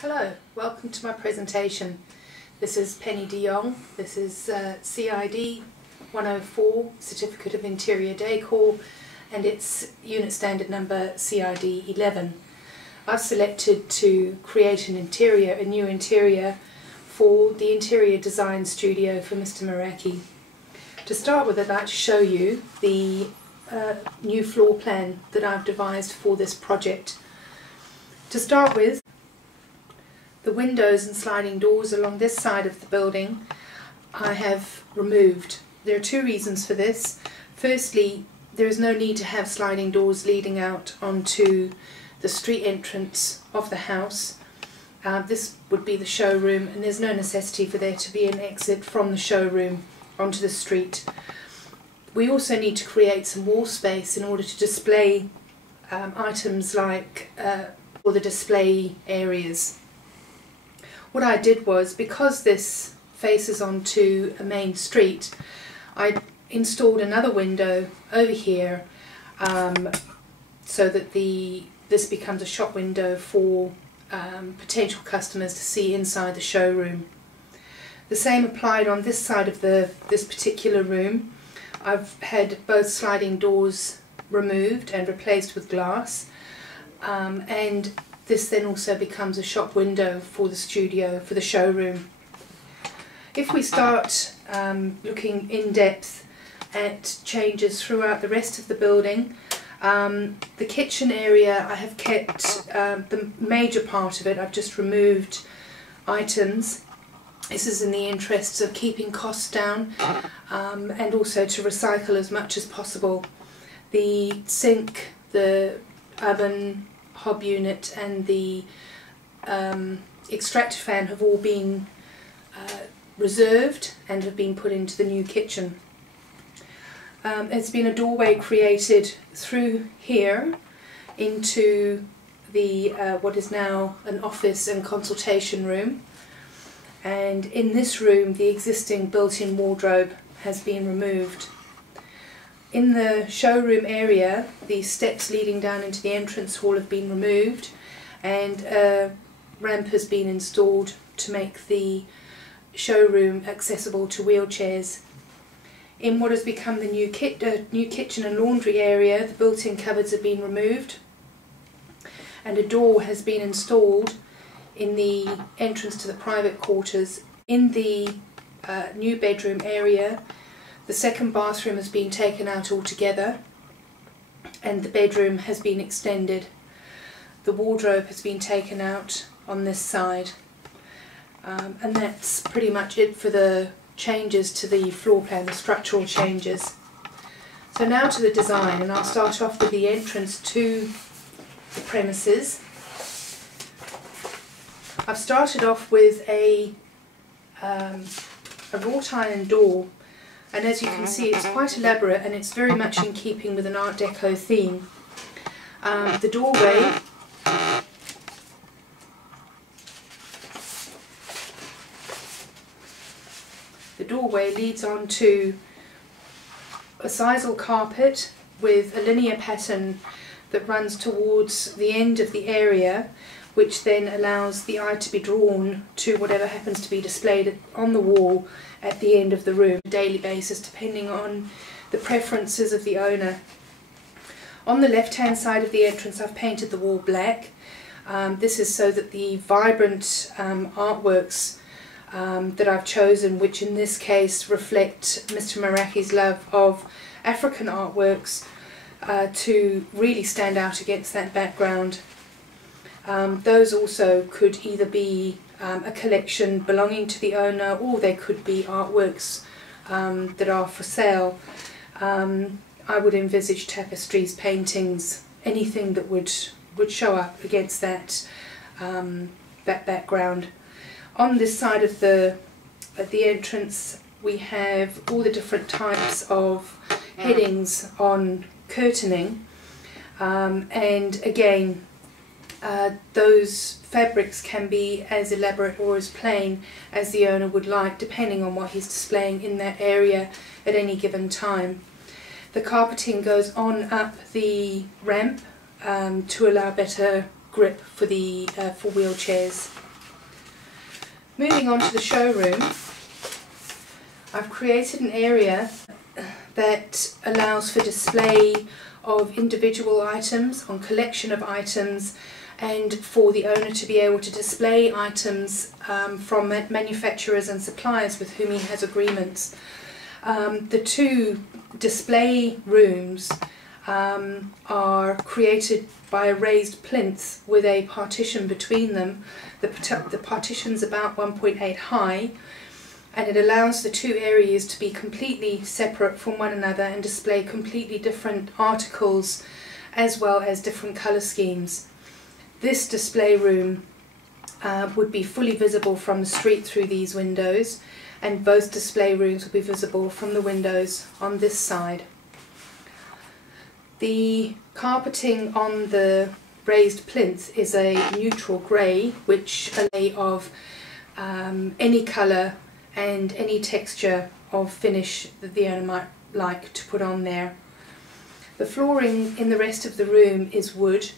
Hello, welcome to my presentation. This is Penny de Jong. This is CID104 Certificate of Interior Decor, and it's unit standard number CID11. I've selected to create a new interior for the interior design studio for Mr. Meraki. To start with, I'd like to show you the new floor plan that I've devised for this project. To start with, the windows and sliding doors along this side of the building I have removed. There are two reasons for this. Firstly, there is no need to have sliding doors leading out onto the street entrance of the house. This would be the showroom, and there's no necessity for there to be an exit from the showroom onto the street. We also need to create some wall space in order to display items like or the display areas. What I did was, because this faces onto a main street, I installed another window over here so that this becomes a shop window for potential customers to see inside the showroom. The same applied on this side of this particular room. I've had both sliding doors removed and replaced with glass, and this then also becomes a shop window for the studio, for the showroom. If we start looking in depth at changes throughout the rest of the building, the kitchen area, I have kept the major part of it. I've just removed items. This is in the interests of keeping costs down and also to recycle as much as possible. The sink, the oven, hob unit and the extractor fan have all been reserved and have been put into the new kitchen. There's been a doorway created through here into the what is now an office and consultation room, and in this room the existing built-in wardrobe has been removed. In the showroom area, the steps leading down into the entrance hall have been removed, and a ramp has been installed to make the showroom accessible to wheelchairs. In what has become the new kitchen and laundry area, the built-in cupboards have been removed, and a door has been installed in the entrance to the private quarters. In the new bedroom area, the second bathroom has been taken out altogether and the bedroom has been extended. The wardrobe has been taken out on this side, and that's pretty much it for the changes to the floor plan, the structural changes. So now to the design, and I'll start off with the entrance to the premises. I've started off with a wrought iron door. And as you can see, it's quite elaborate and it's very much in keeping with an Art Deco theme. The doorway leads on to a sisal carpet with a linear pattern that runs towards the end of the area, which then allows the eye to be drawn to whatever happens to be displayed on the wall at the end of the room on a daily basis, depending on the preferences of the owner. On the left hand side of the entrance, I've painted the wall black. This is so that the vibrant artworks that I've chosen, which in this case reflect Mr. Meraki's love of African artworks, to really stand out against that background. Those also could either be a collection belonging to the owner, or they could be artworks that are for sale. I would envisage tapestries, paintings, anything that would show up against that background. On this side of the entrance, we have all the different types of headings on curtaining, and again, those fabrics can be as elaborate or as plain as the owner would like, depending on what he's displaying in that area at any given time. The carpeting goes on up the ramp to allow better grip for wheelchairs. Moving on to the showroom, I've created an area that allows for display of individual items, on collection of items, and for the owner to be able to display items from manufacturers and suppliers with whom he has agreements. The two display rooms are created by a raised plinth with a partition between them. The partition's about 1.8 high, and it allows the two areas to be completely separate from one another and display completely different articles as well as different colour schemes. This display room would be fully visible from the street through these windows, and both display rooms will be visible from the windows on this side. The carpeting on the raised plinth is a neutral grey, which allows of any colour and any texture of finish that the owner might like to put on there. The flooring in the rest of the room is wood,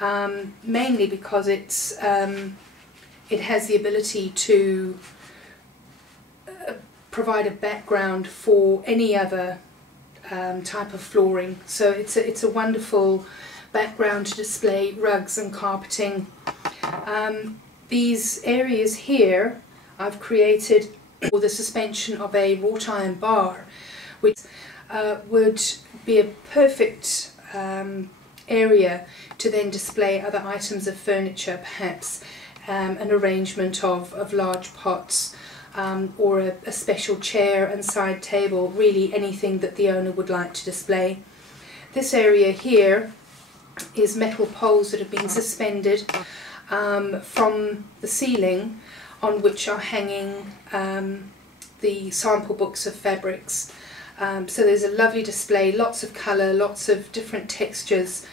mainly because it has the ability to provide a background for any other type of flooring. So it's a wonderful background to display rugs and carpeting. These areas here I've created for the suspension of a wrought iron bar, which would be a perfect area to then display other items of furniture, perhaps an arrangement of large pots, or a special chair and side table, really anything that the owner would like to display. This area here is metal poles that have been suspended from the ceiling, on which are hanging the sample books of fabrics. So there's a lovely display, lots of colour, lots of different textures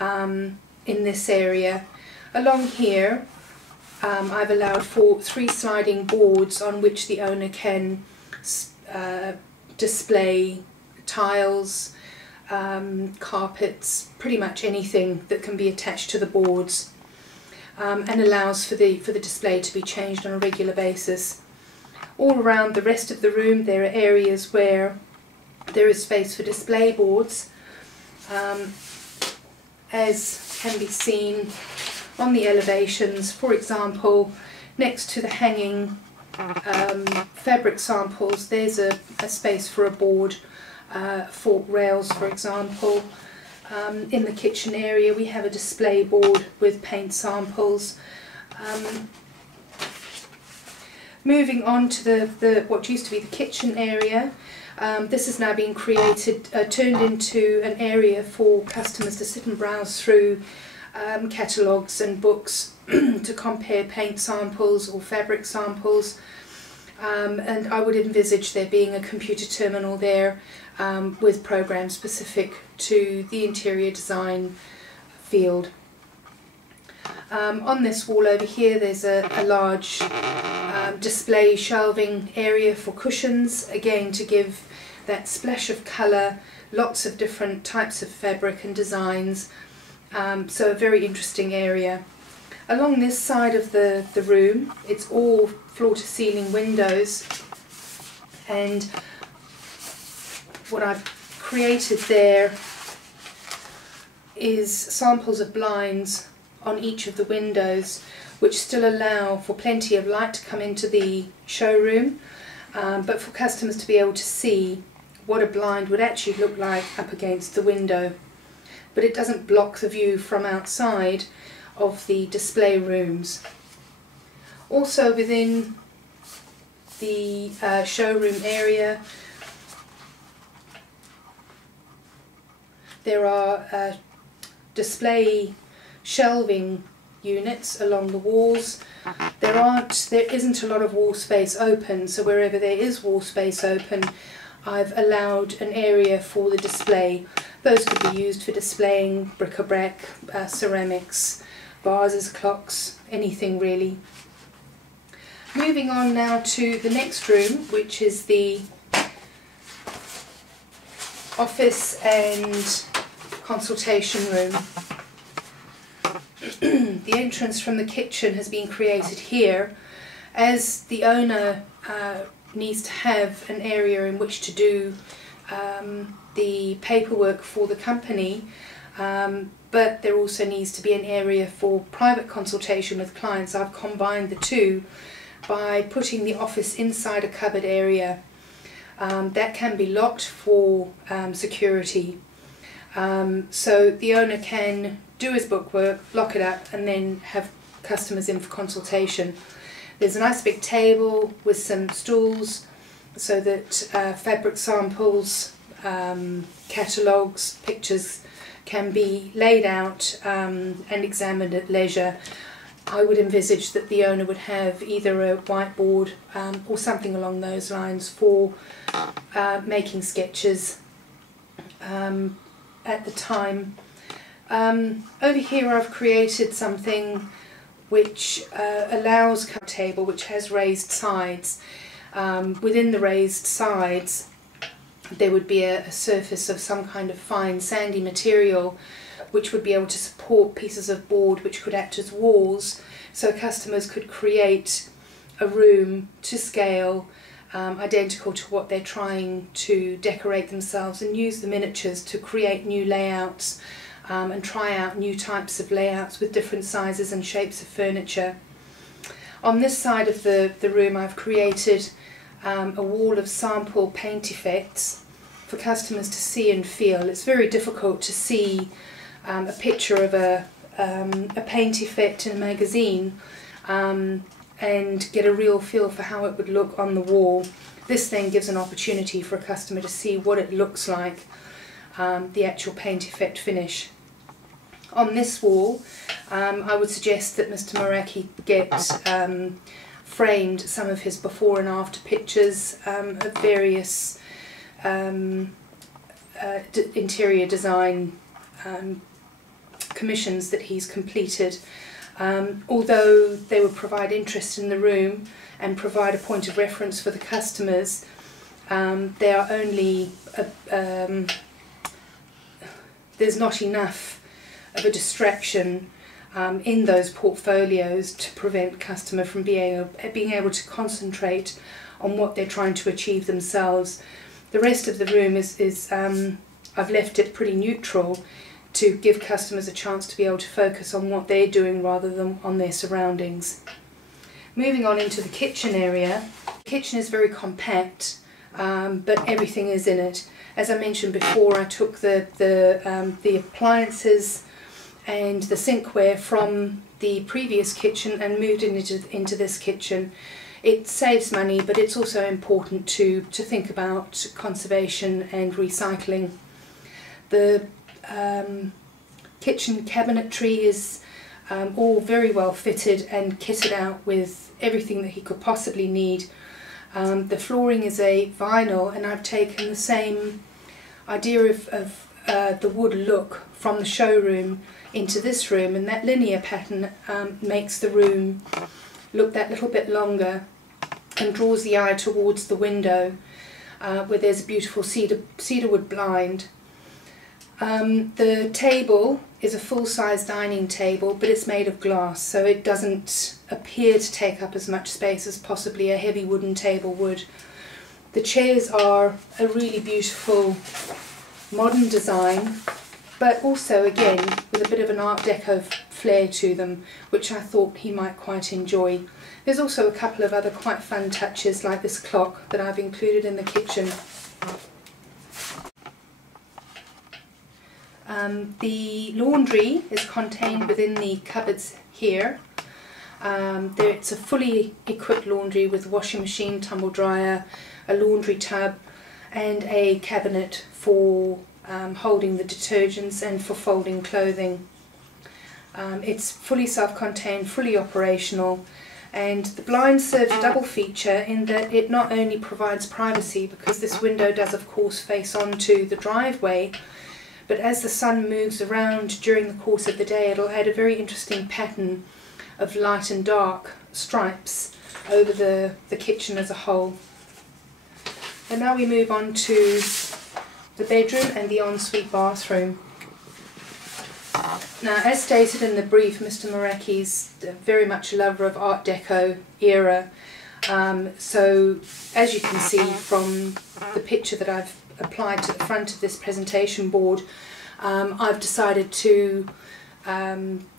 in this area. Along here I've allowed for 3 sliding boards on which the owner can display tiles, carpets, pretty much anything that can be attached to the boards, and allows for the display to be changed on a regular basis. All around the rest of the room there are areas where there is space for display boards, as can be seen on the elevations. For example, next to the hanging fabric samples, there's a space for a board, fork rails for example. In the kitchen area we have a display board with paint samples. Moving on to the what used to be the kitchen area, this has now been created, turned into an area for customers to sit and browse through catalogues and books to compare paint samples or fabric samples, and I would envisage there being a computer terminal there with programs specific to the interior design field. On this wall over here there's a large display shelving area for cushions, again to give that splash of colour, lots of different types of fabric and designs. So a very interesting area. Along this side of the room, it's all floor-to-ceiling windows, and what I've created there is samples of blinds on each of the windows, which still allow for plenty of light to come into the showroom, but for customers to be able to see what a blind would actually look like up against the window. But it doesn't block the view from outside of the display rooms. Also within the showroom area there are display shelving units along the walls. There isn't a lot of wall space open, so wherever there is wall space open I've allowed an area for the display. Those could be used for displaying bric-a-brac, ceramics, vases, clocks, anything really. Moving on now to the next room, which is the office and consultation room. The entrance from the kitchen has been created here, As the owner needs to have an area in which to do the paperwork for the company, but there also needs to be an area for private consultation with clients, I've combined the two by putting the office inside a cupboard area. That can be locked for security, so the owner can do his bookwork, lock it up, and then have customers in for consultation. There's a nice big table with some stools so that fabric samples, catalogues, pictures can be laid out and examined at leisure. I would envisage that the owner would have either a whiteboard or something along those lines for making sketches at the time. Over here I've created something which allows a table which has raised sides. Within the raised sides there would be a surface of some kind of fine sandy material which would be able to support pieces of board which could act as walls, so customers could create a room to scale identical to what they're trying to decorate themselves, and use the miniatures to create new layouts and try out new types of layouts with different sizes and shapes of furniture. On this side of the room I've created a wall of sample paint effects for customers to see and feel. It's very difficult to see a picture of a paint effect in a magazine and get a real feel for how it would look on the wall. This then gives an opportunity for a customer to see what it looks like, the actual paint effect finish. On this wall I would suggest that Mr. Maraki get framed some of his before and after pictures of various interior design commissions that he's completed. Although they would provide interest in the room and provide a point of reference for the customers, they are only there's not enough of a distraction in those portfolios to prevent customer from being able to concentrate on what they're trying to achieve themselves. The rest of the room is I've left it pretty neutral to give customers a chance to be able to focus on what they're doing rather than on their surroundings. Moving on into the kitchen area. The kitchen is very compact, but everything is in it. As I mentioned before, I took the appliances and the sinkware from the previous kitchen and moved it into this kitchen. It saves money, but it's also important to think about conservation and recycling. The kitchen cabinetry is all very well fitted and kitted out with everything that he could possibly need. The flooring is a vinyl, and I've taken the same idea of the wood look from the showroom into this room, and that linear pattern makes the room look that little bit longer and draws the eye towards the window where there's a beautiful cedarwood blind. The table is a full-size dining table, but it's made of glass, so it doesn't appear to take up as much space as possibly a heavy wooden table would. The chairs are a really beautiful modern design, but also again with a bit of an Art Deco flair to them, which I thought he might quite enjoy. There's also a couple of other quite fun touches like this clock that I've included in the kitchen. The laundry is contained within the cupboards here. It's a fully equipped laundry with washing machine, tumble dryer, a laundry tub and a cabinet for holding the detergents and for folding clothing. It's fully self-contained, fully operational, and the blind serves a double feature in that it not only provides privacy, because this window does of course face onto the driveway, but as the sun moves around during the course of the day, it'll add a very interesting pattern of light and dark stripes over the kitchen as a whole. And now we move on to the bedroom and the ensuite bathroom. Now, as stated in the brief, Mr. Marecki's very much a lover of Art Deco era. So, as you can see from the picture that I've applied to the front of this presentation board, I've decided to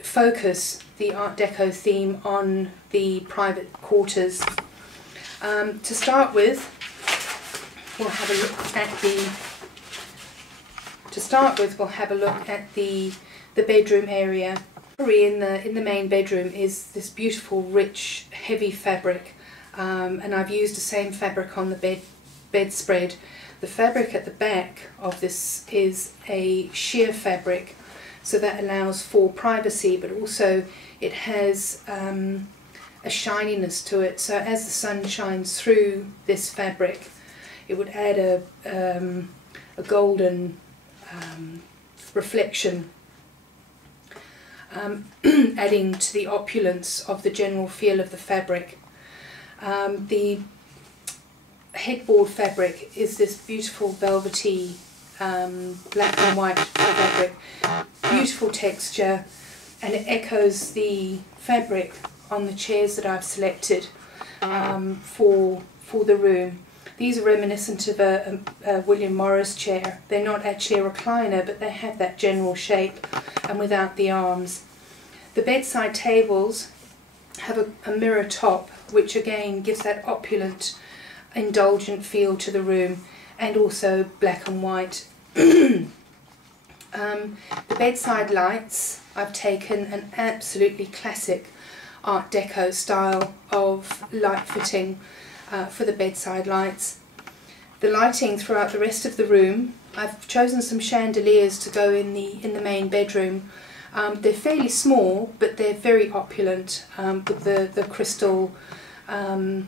focus the Art Deco theme on the private quarters. To start with, we'll have a look at the bedroom area. In the main bedroom is this beautiful, rich, heavy fabric, and I've used the same fabric on the bedspread. The fabric at the back of this is a sheer fabric, so that allows for privacy, but also it has a shininess to it. So as the sun shines through this fabric, it would add a golden reflection, adding to the opulence of the general feel of the fabric. The headboard fabric is this beautiful velvety black and white fabric, beautiful texture, and it echoes the fabric on the chairs that I've selected for the room. These are reminiscent of a William Morris chair. They're not actually a recliner, but they have that general shape and without the arms. The bedside tables have a mirror top, which again gives that opulent, indulgent feel to the room, and also black and white. The bedside lights, I've taken an absolutely classic Art Deco style of light fitting for the bedside lights. The lighting throughout the rest of the room, I've chosen some chandeliers to go in the main bedroom. They're fairly small, but they're very opulent with the crystal and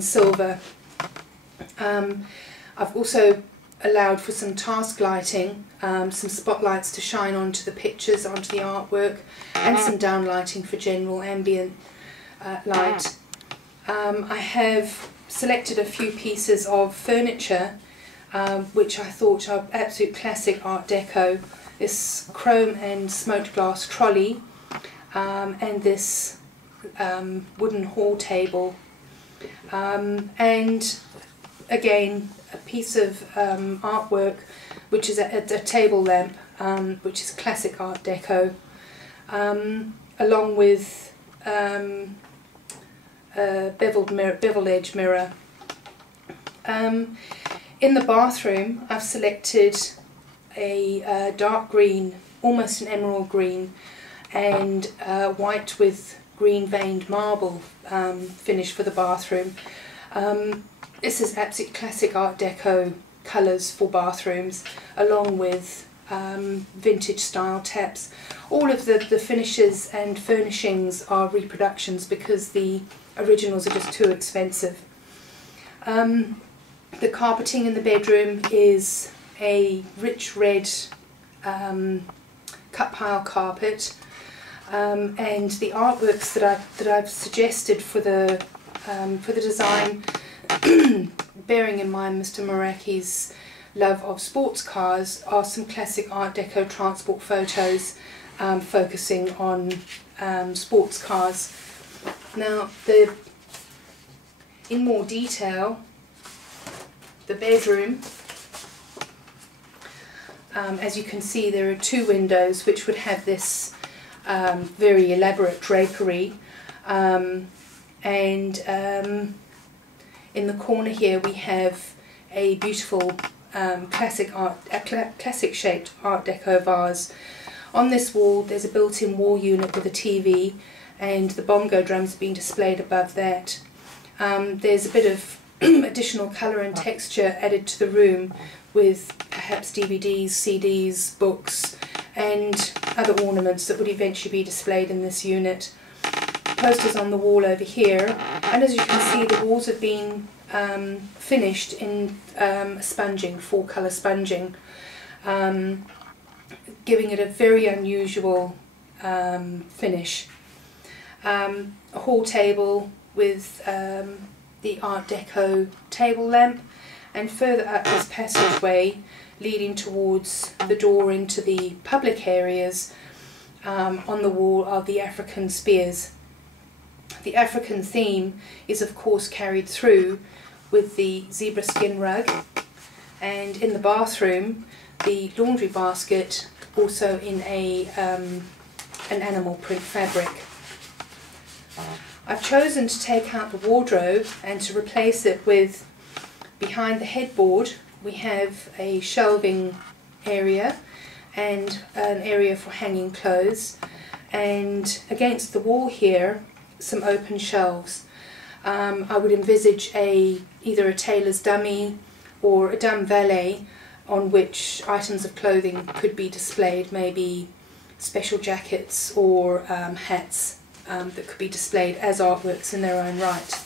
silver. I've also allowed for some task lighting, some spotlights to shine onto the pictures, onto the artwork, and some down lighting for general ambient light. I have selected a few pieces of furniture which I thought are absolute classic Art Deco. This chrome and smoked glass trolley and this wooden hall table, and again a piece of artwork which is a table lamp, which is classic Art Deco, along with a beveled edge mirror. In the bathroom, I've selected a dark green, almost an emerald green, and white with green veined marble finish for the bathroom. This is absolute classic Art Deco colours for bathrooms, along with vintage style taps. All of the finishes and furnishings are reproductions because the originals are just too expensive. The carpeting in the bedroom is a rich red cut pile carpet, and the artworks that I've suggested for the design, bearing in mind Mr. Marecki's love of sports cars, are some classic Art Deco transport photos focusing on sports cars. Now, in more detail, the bedroom, as you can see, there are two windows which would have this very elaborate drapery, and in the corner here we have a beautiful classic shaped Art Deco vase. On this wall there's a built-in wall unit with a TV, and the bongo drums being displayed above that. There's a bit of additional colour and texture added to the room with perhaps DVDs, CDs, books, and other ornaments that would eventually be displayed in this unit. Posters on the wall over here, and as you can see, the walls have been finished in sponging, 4-colour sponging, giving it a very unusual finish. A hall table with the Art Deco table lamp, and further up this passageway leading towards the door into the public areas, on the wall are the African spears. The African theme is of course carried through with the zebra skin rug, and in the bathroom the laundry basket also in an animal print fabric. I've chosen to take out the wardrobe and to replace it with, behind the headboard we have a shelving area and an area for hanging clothes, and against the wall here some open shelves. I would envisage either a tailor's dummy or a dame valet on which items of clothing could be displayed, maybe special jackets or hats that could be displayed as artworks in their own right.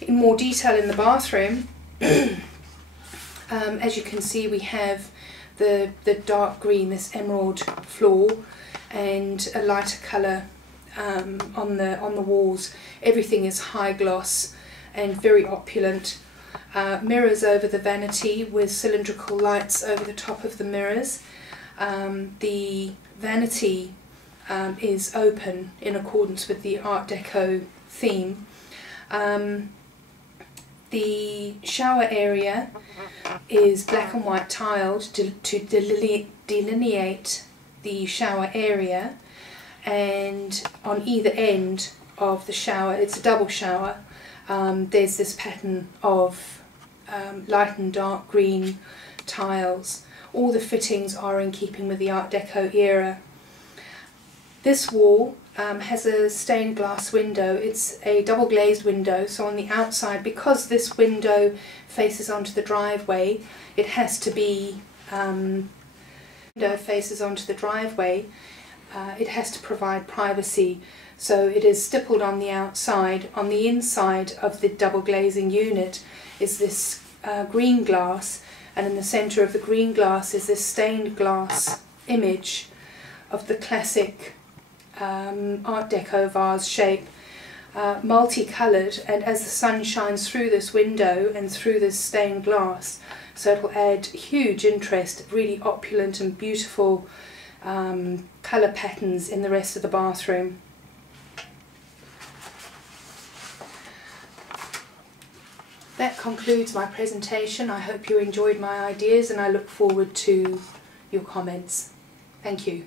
In more detail in the bathroom, as you can see, we have the dark green, this emerald floor, and a lighter colour on the walls. Everything is high gloss and very opulent. Mirrors over the vanity with cylindrical lights over the top of the mirrors. The vanity is open in accordance with the Art Deco theme. The shower area is black and white tiled to delineate the shower area, and on either end of the shower, it's a double shower, there's this pattern of light and dark green tiles. All the fittings are in keeping with the Art Deco era. This wall has a stained glass window. It's a double glazed window, so on the outside, because this window faces onto the driveway, it has to be it has to provide privacy, so it is stippled on the outside. On the inside of the double glazing unit is this green glass, and in the centre of the green glass is this stained glass image of the classic Art Deco vase shape, multicoloured, and as the sun shines through this window and through this stained glass, so it will add huge interest, really opulent and beautiful colour patterns in the rest of the bathroom. That concludes my presentation. I hope you enjoyed my ideas, and I look forward to your comments. Thank you.